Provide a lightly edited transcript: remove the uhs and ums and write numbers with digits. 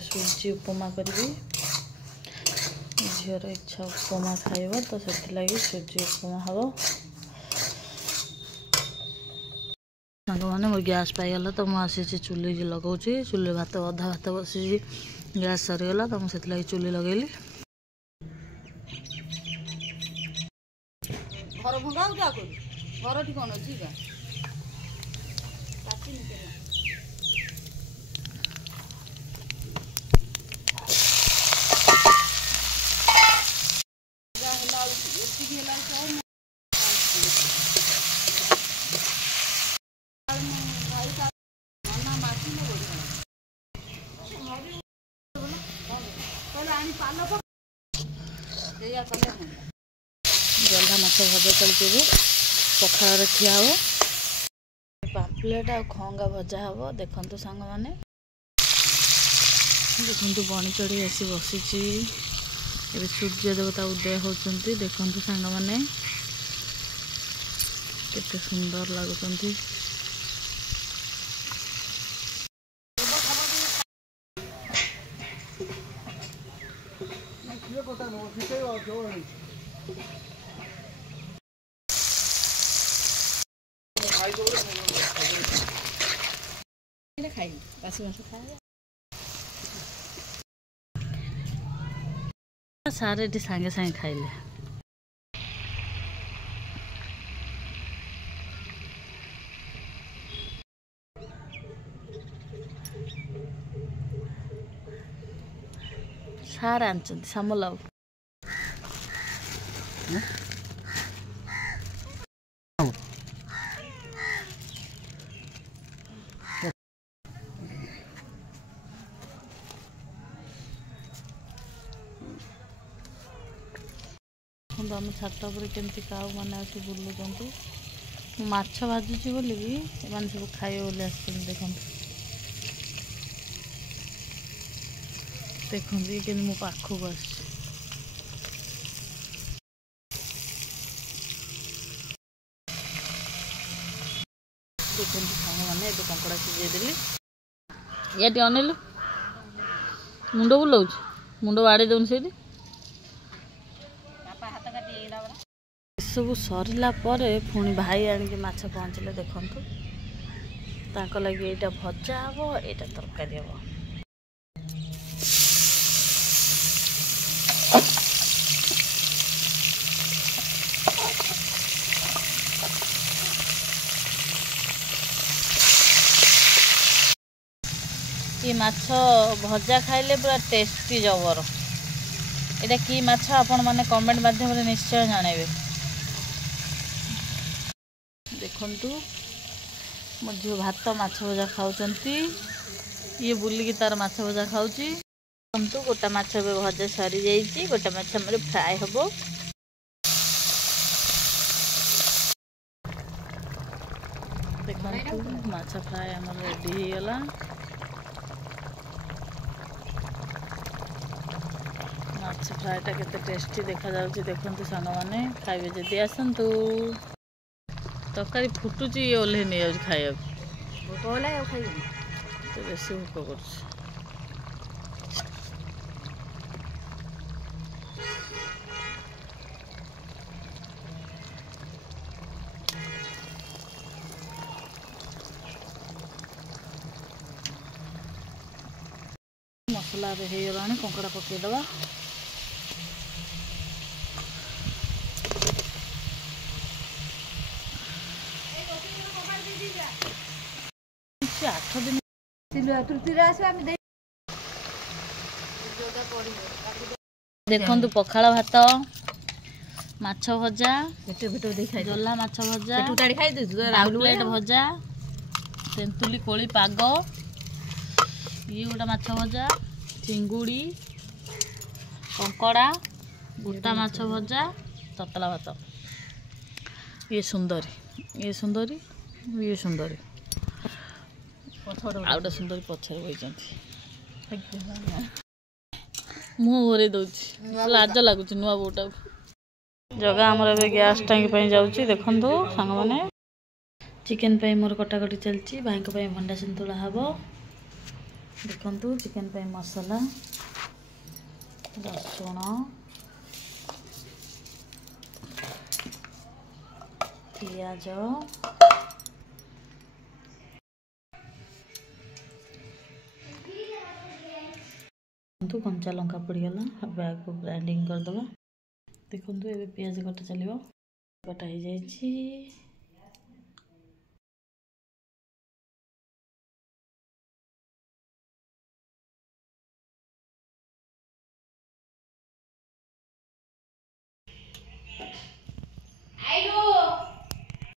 सुजी उपमा करी झीर इच्छा उपमा खाइब तो से सुजी उपमा हम सांग मैंने मोर गैस पाईगला तो मुझे चुली लगाऊँ चुली भात अधा भात बस गैस सरीगला तो मुझे चुली लगेली घर भंगा घर ठी कौन अच्छी जल्दा माछ भजा चलती पखाड़ ठिया हो पाम्पलेट आ खंगा भजा हम देखु सांग मैंने देखु बणी चढ़ी आसी बसी सूर्य देवता उदय होती देखु सांग मैंने केते सुंदर लगुच सारे सांगे सांगे खाइले सारे आनचंती सामल आम छात पर केमती काऊ मैंने आसी बुलुंट माछ भाजुची बोली सब खाइबे बोली आस देख देखते कि मो पाखक आस देखते सांग मैंने कंकड़ा सीझेदेली या अनेलु मुंड बुलाऊँ मुंड बाड़े दौन से सब सरला पुणी भाई आनिक माछ पहुँचले देखु लगे यहाँ भजा हम यहाँ तरकारी हम ये माछ भजा खाइले पूरा टेस्टी जबर यहाँ कि माछ आपण मैंने कमेंट माध्यम निश्चय जानवे देखु मो झील भात माछ भजा खाऊँगी ये बुलिकी तार माछ भजा खाऊँगी देखु गोटा माछ भजा सरी जाइए गोटा माछ फ्राए हम देखु माछ फ्राए आम रेडी हो गला माछ फ्राएटा केते टेस्टी देखा जाउची देखंतु सांग माने खाइबे जदी आसंतु तरकारी फुटुची ओल्हे नहीं आज खाइब भोकला खाइब तो बेसी भोक कर मसला हो गला कंकड़ा पकईदबा 8 दिन देखु पखाड़ भात माछ भजा जला माछ भजा पाम्पलेट भजा तेंतुली कोली पाग ये गोटा माछ भजा चिंगुड़ी कंकड़ा गोटा माछ भजा ततला भात ये सुंदरी ये सुंदरी ये सुंदरी आउटा सुंदरी पछरे बही मुँह भरे दौर लाज लगुच नुआ बोटा जगह आमर गैस टांग जाऊँगी देखु सांग मैंने चिकेन मोर कटाकटी चलती भाई भंडा सन्तुला हम देखंतु चिकन पे मसाला रसुण पियाज कंचा लंका पड़गला बैग को ग्राइंडिंग करदे देखो ये पियाज कटा चलो कटा हो जाए।